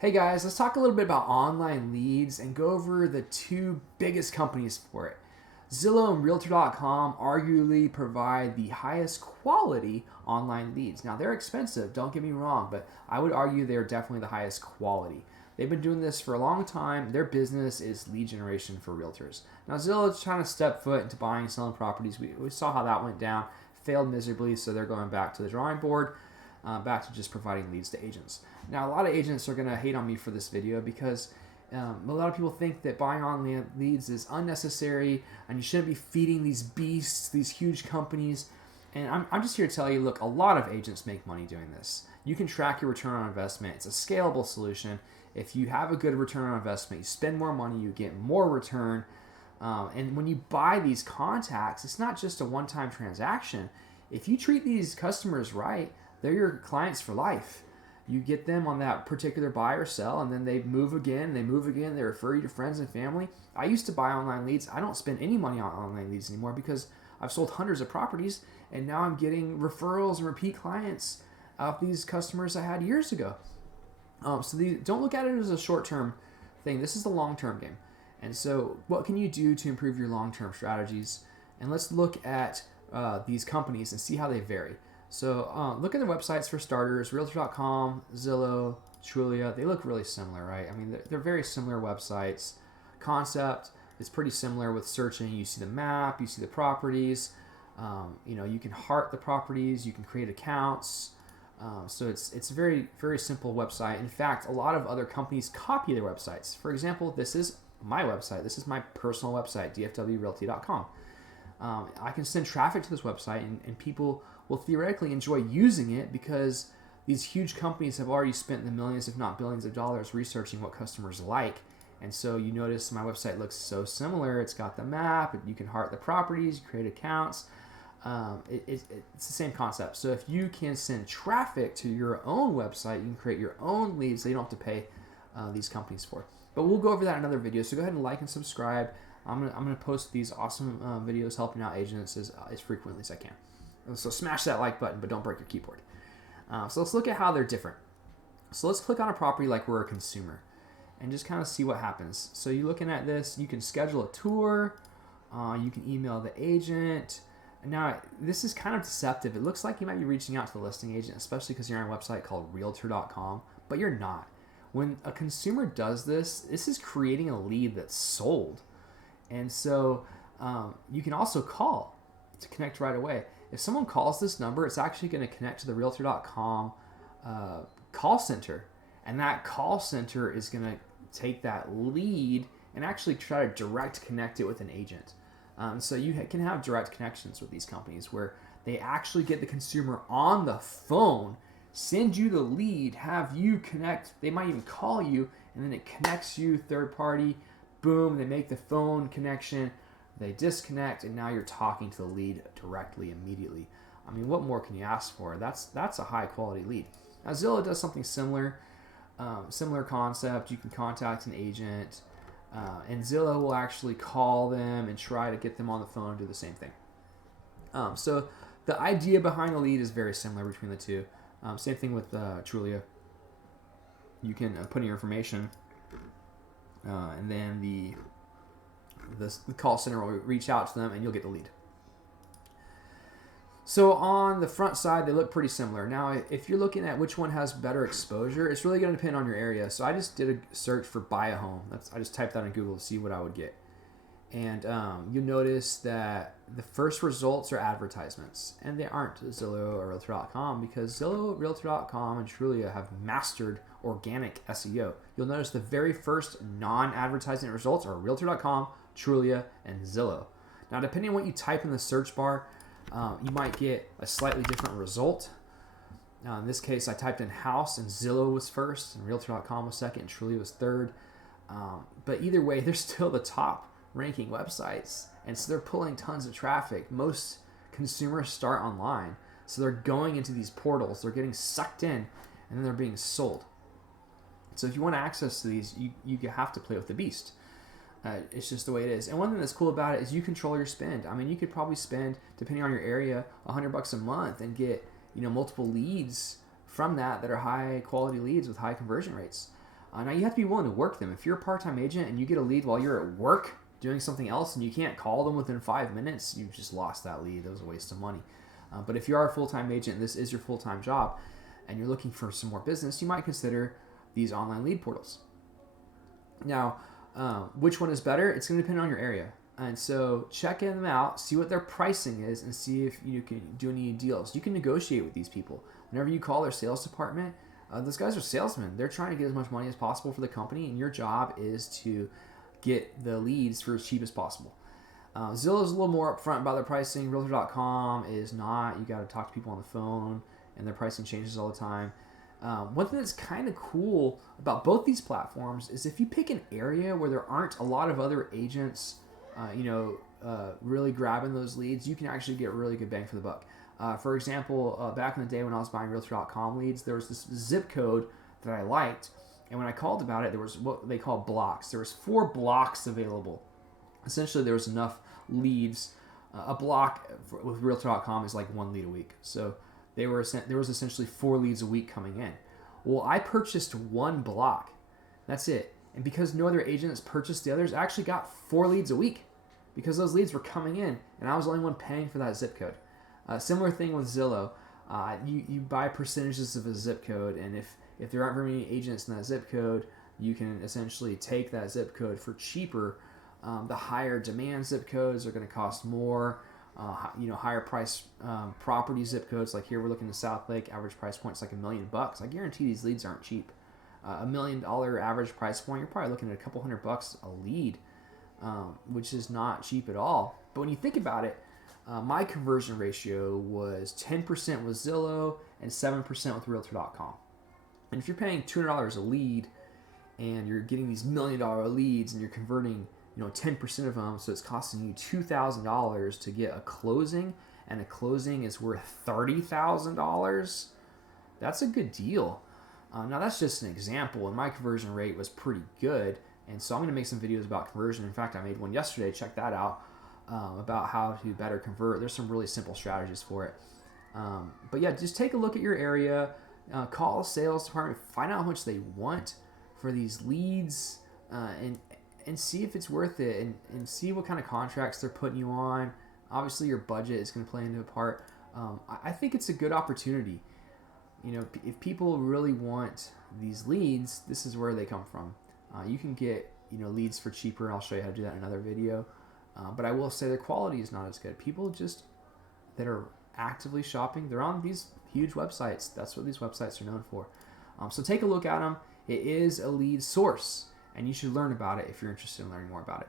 Hey guys, let's talk a little bit about online leads and go over the two biggest companies for it. Zillow and Realtor.com arguably provide the highest quality online leads. Now, they're expensive, don't get me wrong, but I would argue they're definitely the highest quality. They've been doing this for a long time. Their business is lead generation for realtors. Now, Zillow is trying to step foot into buying and selling properties. We saw how that went down, failed miserably, so they're going back to the drawing board, back to just providing leads to agents. Now, a lot of agents are going to hate on me for this video because a lot of people think that buying online leads is unnecessary and you shouldn't be feeding these beasts, these huge companies. And I'm just here to tell you, look, a lot of agents make money doing this. You can track your return on investment. It's a scalable solution. If you have a good return on investment, you spend more money, you get more return. And when you buy these contacts, it's not just a one-time transaction. If you treat these customers right, they're your clients for life. You get them on that particular buy or sell, and then they move again, they refer you to friends and family. I used to buy online leads. I don't spend any money on online leads anymore because I've sold hundreds of properties, and now I'm getting referrals and repeat clients of these customers I had years ago. Don't look at it as a short-term thing. This is the long-term game. And so what can you do to improve your long-term strategies? And let's look at these companies and see how they vary. So look at their websites for starters. Realtor.com, Zillow, Trulia, they look really similar, right? I mean, they're very similar websites. Concept is pretty similar with searching. You see the map, you see the properties. You can heart the properties, you can create accounts. So it's a very, very simple website. In fact, a lot of other companies copy their websites. For example, this is my website. This is my personal website, dfwrealty.com. I can send traffic to this website, and people will theoretically enjoy using it because these huge companies have already spent the millions, if not billions of dollars researching what customers like. And so you notice my website looks so similar. It's got the map, you can heart the properties, create accounts. It's the same concept. So if you can send traffic to your own website, you can create your own leads that you don't have to pay these companies for. But we'll go over that in another video. So go ahead and like and subscribe. I'm gonna post these awesome videos helping out agents as frequently as I can. So smash that like button, but don't break your keyboard. So let's look at how they're different. So let's click on a property like we're a consumer and just kind of see what happens. So you're looking at this, you can schedule a tour, you can email the agent. Now, this is kind of deceptive. It looks like you might be reaching out to the listing agent, especially because you're on a website called Realtor.com, but you're not. When a consumer does this, this is creating a lead that's sold. And so you can also call to connect right away. If someone calls this number, it's actually going to connect to the Realtor.com call center. And that call center is going to take that lead and actually try to direct connect it with an agent. So you can have direct connections with these companies where they actually get the consumer on the phone, send you the lead, have you connect. They might even call you, and then it connects you third party. Boom, they make the phone connection, they disconnect, and now you're talking to the lead directly, immediately. I mean, what more can you ask for? That's a high quality lead. Now, Zillow does something similar, similar concept. You can contact an agent, and Zillow will actually call them and try to get them on the phone and do the same thing. So the idea behind the lead is very similar between the two. Same thing with Trulia. You can put in your information, and then the call center will reach out to them, and you'll get the lead. So on the front side, they look pretty similar. Now, if you're looking at which one has better exposure, it's really going to depend on your area. So I just did a search for buy a home. I just typed that in Google to see what I would get. And you'll notice that the first results are advertisements, and they aren't Zillow or Realtor.com because Zillow, Realtor.com, and Trulia have mastered organic SEO. You'll notice the very first non-advertising results are Realtor.com, Trulia, and Zillow. Now, depending on what you type in the search bar, you might get a slightly different result. In this case, I typed in house, and Zillow was first, and Realtor.com was second, and Trulia was third. But either way, they're still the top ranking websites, and so they're pulling tons of traffic. Most consumers start online, so they're going into these portals, they're getting sucked in, and then they're being sold. So if you want access to these, you have to play with the beast. It's just the way it is. And one thing that's cool about it is you control your spend. I mean, you could probably spend, depending on your area, $100 a month and get multiple leads from that are high quality leads with high conversion rates. Now you have to be willing to work them. If you're a part-time agent and you get a lead while you're at work doing something else and you can't call them within 5 minutes, you've just lost that lead. That was a waste of money. But if you are a full-time agent and this is your full-time job and you're looking for some more business, you might consider these online lead portals. Now, which one is better? It's going to depend on your area. And so check them out, see what their pricing is, and see if you can do any deals. You can negotiate with these people. Whenever you call their sales department, those guys are salesmen. They're trying to get as much money as possible for the company, and your job is to get the leads for as cheap as possible. Zillow is a little more upfront about their pricing. Realtor.com is not. You got to talk to people on the phone, and their pricing changes all the time. One thing that's kind of cool about both these platforms is if you pick an area where there aren't a lot of other agents really grabbing those leads, you can actually get really good bang for the buck. For example, back in the day when I was buying Realtor.com leads, there was this zip code that I liked, and when I called about it, there was what they call blocks. There was 4 blocks available. Essentially, there was enough leads. A block with Realtor.com is like 1 lead a week, so there was essentially 4 leads a week coming in. Well, I purchased 1 block. That's it. And because no other agents purchased the others, I actually got 4 leads a week because those leads were coming in, and I was the only one paying for that zip code. Similar thing with Zillow. You buy percentages of a zip code, and if there aren't very many agents in that zip code, you can essentially take that zip code for cheaper. The higher demand zip codes are going to cost more. Higher price property zip codes, like here we're looking at South Lake, average price point is like $1 million. I guarantee these leads aren't cheap. $1 million average price point, you're probably looking at a couple $100 a lead, which is not cheap at all. But when you think about it, my conversion ratio was 10% with Zillow and 7% with Realtor.com. And if you're paying $200 a lead and you're getting these $1 million leads and you're converting 10% of them, so it's costing you $2,000 to get a closing, and a closing is worth $30,000, that's a good deal. Now that's just an example, and my conversion rate was pretty good, and so I'm going to make some videos about conversion. In fact, I made one yesterday. Check that out, about how to better convert. There's some really simple strategies for it. But yeah, just take a look at your area, call a sales department, find out how much they want for these leads, and see if it's worth it, and see what kind of contracts they're putting you on. Obviously, your budget is going to play into a part. I think it's a good opportunity. If people really want these leads, this is where they come from. You can get leads for cheaper. I'll show you how to do that in another video. But I will say the quality is not as good. People just that are actively shopping, they're on these huge websites. That's what these websites are known for. So take a look at them. It is a lead source, and you should learn about it if you're interested in learning more about it.